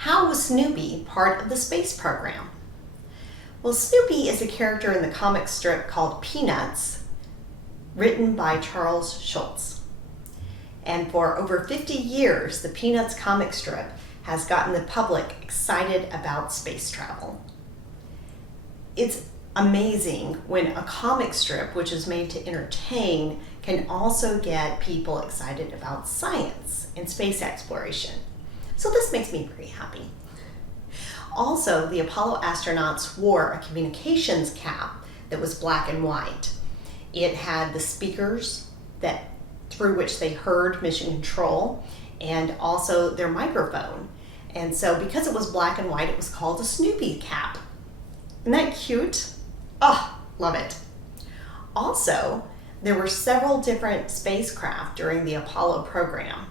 How was Snoopy part of the space program? Well, Snoopy is a character in the comic strip called Peanuts, written by Charles Schulz. And for over 50 years, the Peanuts comic strip has gotten the public excited about space travel. It's amazing when a comic strip, which is made to entertain, can also get people excited about science and space exploration. So this makes me pretty happy. Also, the Apollo astronauts wore a communications cap that was black and white. It had the speakers through which they heard mission control, and also their microphone. And so because it was black and white, it was called a Snoopy cap. Isn't that cute? Oh, love it. Also, there were several different spacecraft during the Apollo program.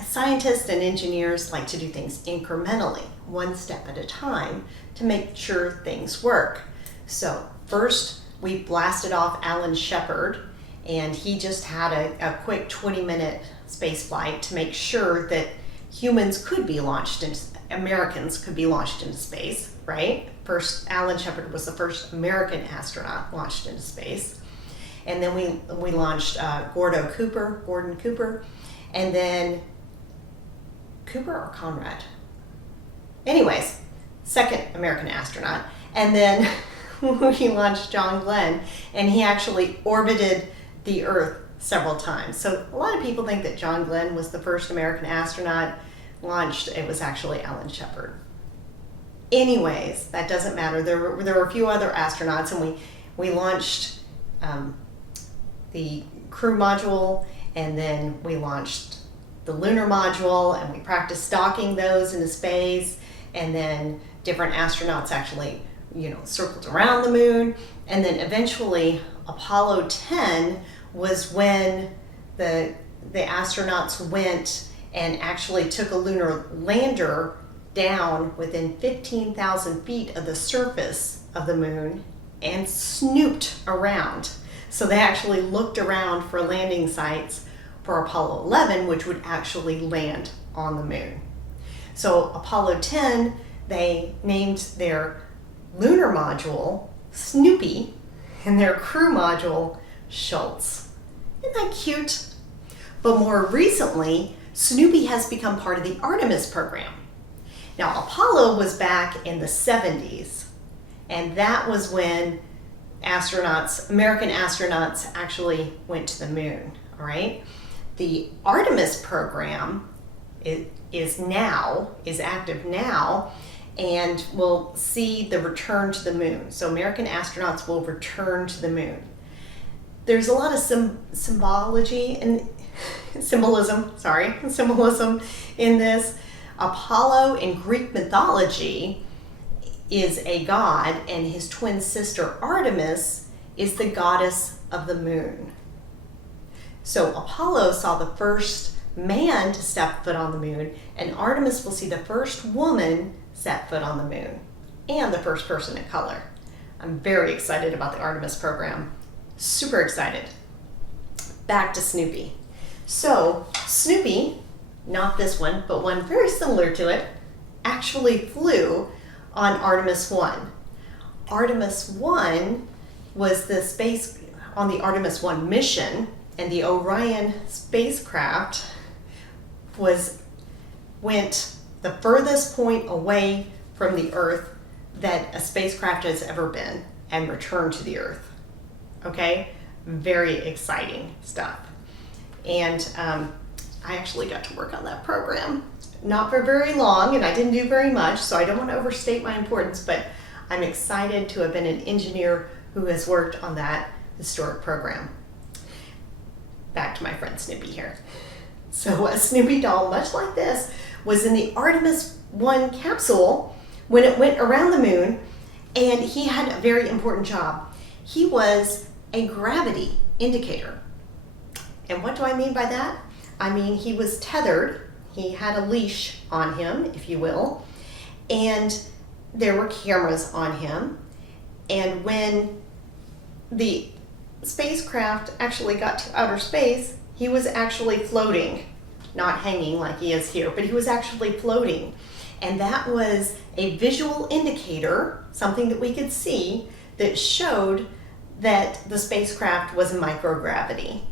Scientists and engineers like to do things incrementally, one step at a time, to make sure things work. So first, we blasted off Alan Shepard, and he just had a quick 20-minute space flight to make sure that Americans could be launched into space, right? First, Alan Shepard was the first American astronaut launched into space. And then we launched Gordon Cooper, and then Cooper or Conrad? Anyways, second American astronaut. And then we launched John Glenn, and he actually orbited the Earth several times. So a lot of people think that John Glenn was the first American astronaut launched. It was actually Alan Shepard. Anyways, that doesn't matter. There were a few other astronauts, and we launched the crew module, and then we launched the lunar module, and we practiced docking those into space, and then different astronauts actually circled around the moon. And then eventually Apollo 10 was when the astronauts went and actually took a lunar lander down within 15,000 feet of the surface of the moon and snooped around. So they actually looked around for landing sites for Apollo 11, which would actually land on the moon. So Apollo 10, they named their lunar module Snoopy and their crew module Schulz. Isn't that cute? But more recently, Snoopy has become part of the Artemis program. Now, Apollo was back in the 70s, and that was when American astronauts actually went to the moon, all right? The Artemis program is active now, and will see the return to the moon. So American astronauts will return to the moon. There's a lot of symbolism in this. Apollo in Greek mythology is a god, and his twin sister Artemis is the goddess of the moon. So Apollo saw the first man to step foot on the moon, and Artemis will see the first woman set foot on the moon, and the first person of color. I'm very excited about the Artemis program. Super excited. Back to Snoopy. So Snoopy, not this one, but one very similar to it, actually flew on Artemis 1. Artemis 1 was on the Artemis 1 mission, and the Orion spacecraft went the furthest point away from the Earth that a spacecraft has ever been and returned to the Earth. Okay? Very exciting stuff. And I actually got to work on that program. Not for very long, and I didn't do very much, so I don't want to overstate my importance, but I'm excited to have been an engineer who has worked on that historic program. Back to my friend Snoopy here. So a Snoopy doll, much like this, was in the Artemis 1 capsule when it went around the moon, and he had a very important job. He was a gravity indicator. And what do I mean by that? I mean, he was tethered. He had a leash on him, if you will, and there were cameras on him. And when the spacecraft actually got to outer space, he was actually floating not hanging like he is here, but he was actually floating. And that was a visual indicator, something that we could see, that showed that the spacecraft was in microgravity.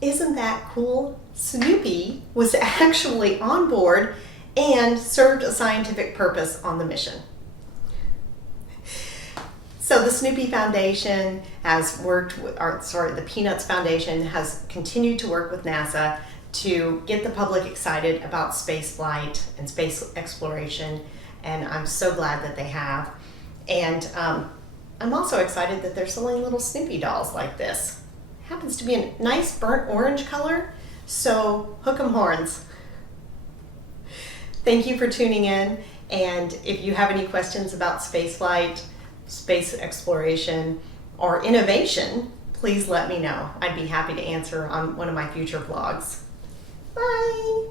Isn't that cool? Snoopy was actually on board and served a scientific purpose on the mission. So the Snoopy Foundation has worked with, the Peanuts Foundation has continued to work with NASA to get the public excited about space flight and space exploration, and I'm so glad that they have. And I'm also excited that they're selling little Snoopy dolls like this. Happens to be a nice burnt orange color, so hook 'em horns. Thank you for tuning in, and if you have any questions about space flight, space exploration, or innovation, please let me know. I'd be happy to answer on one of my future vlogs. Bye!